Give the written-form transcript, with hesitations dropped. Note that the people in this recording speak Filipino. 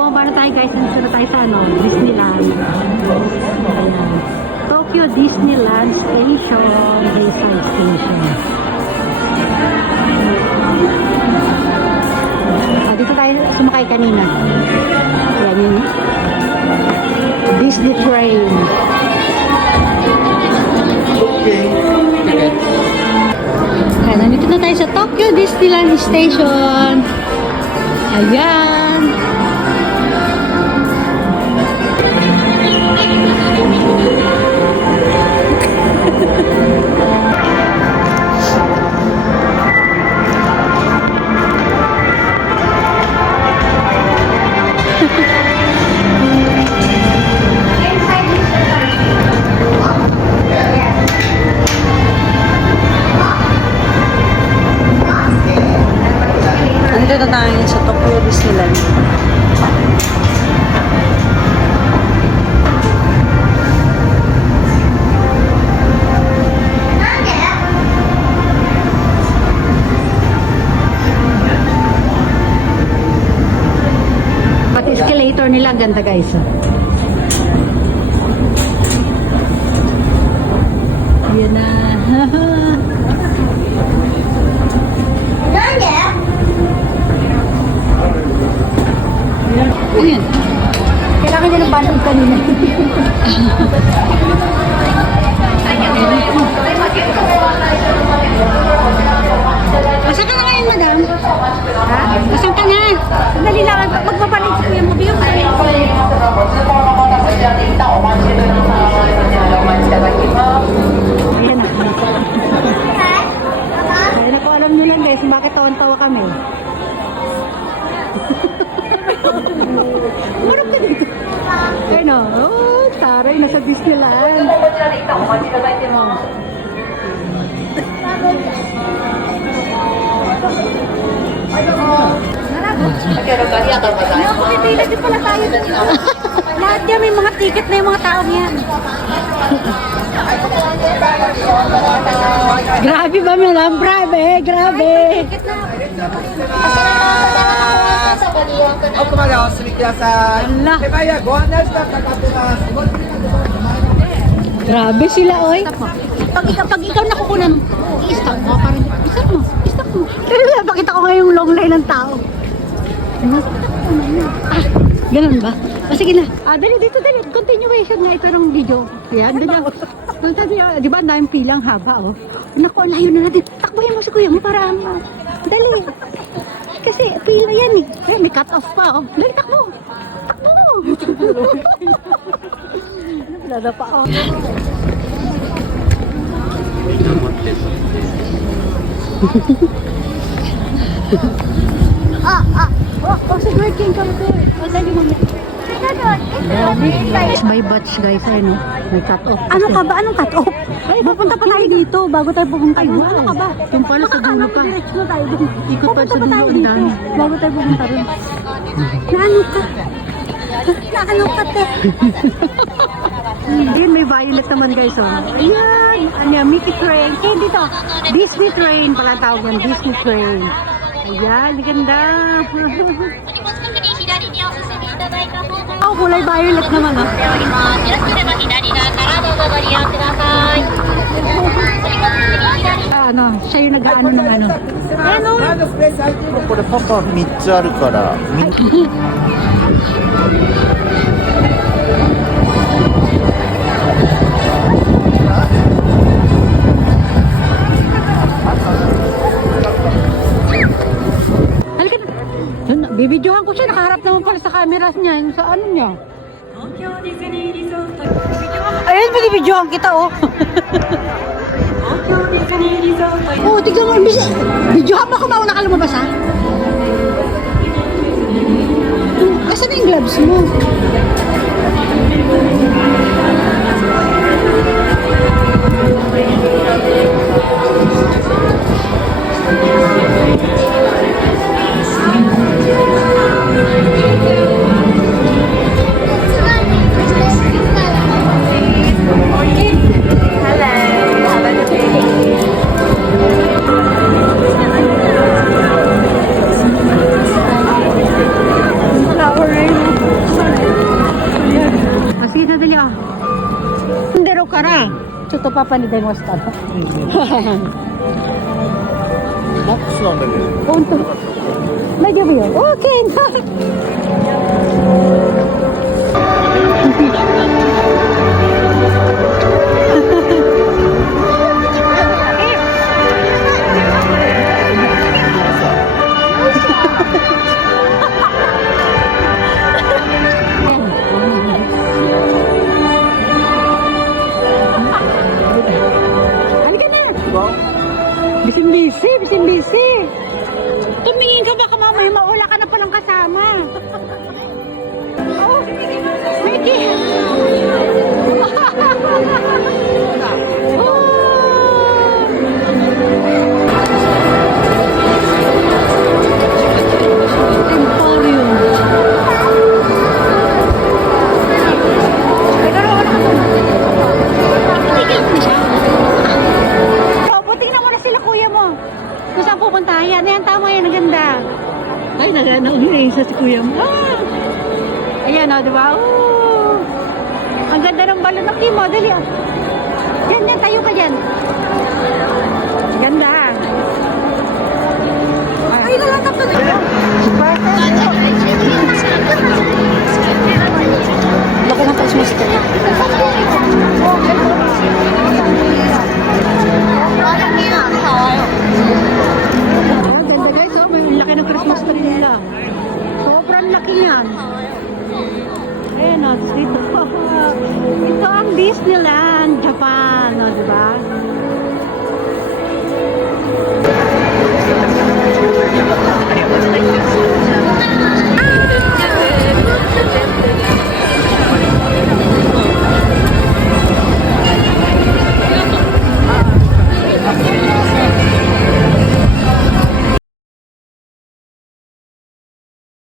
bumaba na tayo guys. Nandito na tayo sa ano, Disneyland. Ayan. Tokyo Disneyland Station. Bayside Station. Dito tayo sumakay kanina. Ayan yun. Disney train. Okay. Ticket. Ayan, nandito na tayo sa Tokyo Disneyland Station. Ayan. Nandito na tayo sa Tokyo Disneyland. Pati escalator nila ganda guys. Ayan na. Ayan. Kailangan niya ng bandog kanina. Asan ka na ngayon, madam? Ha? Asan ka na? Sandali lang. Magpapalit si Kuya Mobi yung ayan na. Ayan na po, alam nyo lang guys, bakit tawan-tawa kami. Marap ka dito. Ayun o. Oh, taray. Nasa Disneyland. Nakapitila din pala tayo dito. Lahat yan, may mga ticket na yung mga tao niyan. Grabe ba, madam? Grabe, grabe.奥までお進みください。手前はご案内しかかかってます。 Grabe sila, oy. Pag ikaw nakukunan, i-stop mo. Parang, i-stop mo. I-stop mo. Pakita ko ngayong long line ng tao. Ah, ganun ba? O sige na. Dali dito, dali. Continuation nga ito ng video. Yan, dali. Di ba, ang daming pilang haba, oh. Naku, layo na natin. Takbuhin mo si kuya mo para, dali. Kasi pila yan eh. Kaya may cut off pa, oh. Dali, takbo. Takbo. Nada pa, oh. Si Greg King kami to. Dali mo. By batch guys, ayun, may cut off. Ano ka ba? Anong cut off? Pupunta pa tayo dito bago tayo pupunta doon. Ano ka ba? Yung pala sa dulo pa. Diretso tayo doon. Ikot pa sa dulo ang dami. Bago tayo pupunta doon. Naano ka? Naano ka, te? Din, may violet naman guys, oh. Ayan, ayan, Mickey train. Kaya dito, Disney train pala tawag yan, Disney train. Ayan, ganda. Oh, kulay violet naman, oh. Ano, siya yung nag-ano ng ano. Ano? これパパ3つあるから。 Bibidyohan ko siya, nakaharap naman pala sa cameras niya, yung sa ano niya. Ayun, binibidyohan kita, oh. Oh, tignan mo, bidyohan mo ako, mauna ka lumabas, ha? Asan yung gloves mo? Flowering. ちょっとパパに電話したの。マックスなんだけど。本当。大丈夫よ。OK な。Halika na. Bisin-bisi, bisin-bisi. Tumingin ka baka mamaya maula ka na palang kasama. Oh, Mickey. Tingnan mo na sila kuya mo. Kung saan pupunta yan. Ayan, tama yan. Ang ganda. Ay, nag-iisa si kuya mo. Ah! Ayan, o, diba? Oh! Ang ganda ng balon ng Kimo. Dali, o. Yan, yan. Tayo ka dyan. Ganda. Ay, nalatap na nila. Laki ng Christmas tree. Ang ganda guys, oh, may laki ng Christmas tree nila. Sobrang laki yan. Ayan o, dito. Ito ang Disneyland, Japan, o, diba?